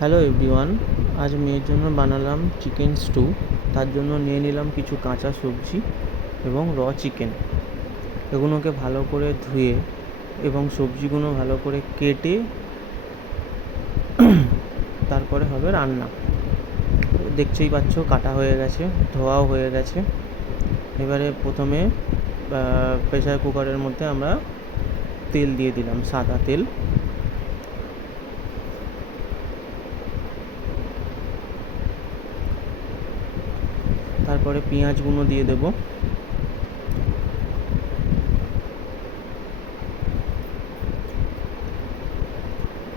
Hello everyone, আজ মেয়ের জন্য বানালাম চিকেন স্টু। তার জন্য নিয়ে নিলাম কিছু কাঁচা সবজি এবং চিকেন। এগুলোকে ভালো করে ধুয়ে এবং সবজিগুলো ভালো করে কেটে তারপরে হবে রান্না। দেখতেই পাচ্ছ কাটা হয়ে গেছে, ধোয়াও হয়ে গেছে। এবারে প্রথমে প্রেসার কুকারের মধ্যে আমরা তেল দিয়ে দিলাম, সাদা তেল। তারপরে পেঁয়াজগুলো দিয়ে দেব।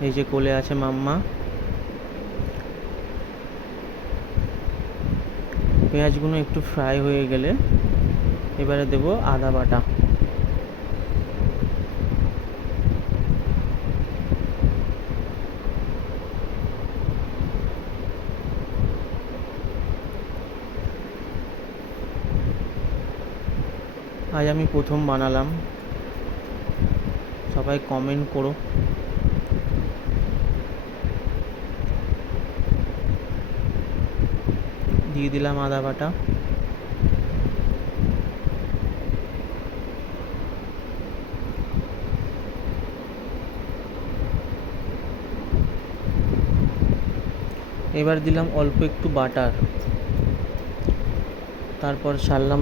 এই যে কোলে আছে মাম্মা। পেঁয়াজগুলো একটু ফ্রাই হয়ে গেলে এবারে দেব আদা বাটা। আজ আমি প্রথম বানালাম, সবাই কমেন্ট করো। দিয়ে দিলাম আদা বাটা। এবার দিলাম অল্প একটু বাটার। তারপর ছাড়লাম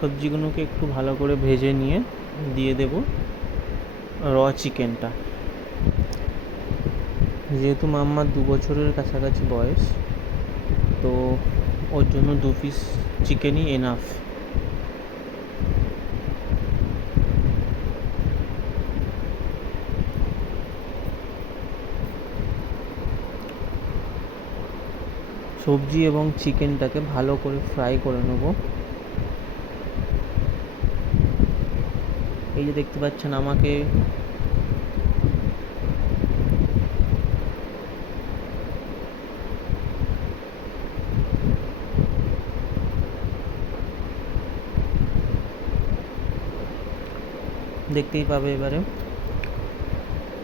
সবজিগুলোকে একটু ভালো করে ভেজে নিয়ে দিয়ে দেব চিকেনটা। যেহেতু মাম্মার 2 বছরের কাছাকাছি বয়স, তো ওর জন্য 2 পিস চিকেনই এনাফ। সবজি এবং চিকেনটাকে ভালো করে ফ্রাই করে নেব। এই যে দেখতে পাচ্ছেন আমাকে দেখতেই পাবে এবারে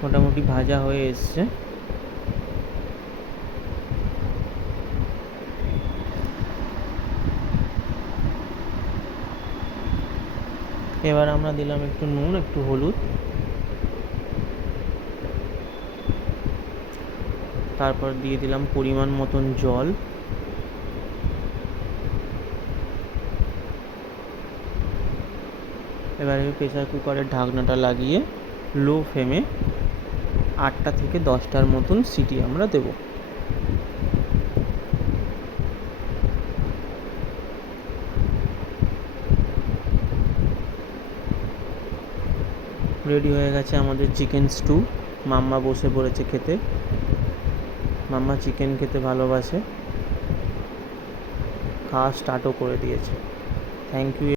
মোটামুটি ভাজা হয়ে এসছে। এবার আমরা দিলাম একটু নুন, একটু হলুদ, তারপর দিয়ে দিলাম পরিমাণ মতন জল। এবারে প্রেসার কুকারের ঢাকনাটা লাগিয়ে লো ফ্লেমে 8টা থেকে 10টার মতন সিটি আমরা দেব। রেডি হয়ে গেছে আমাদের চিকেন স্টু। মাম্মা বসে পড়েছে খেতে। মাম্মা চিকেন খেতে ভালোবাসে, খাওয়া স্টার্টও করে দিয়েছে। Thank you.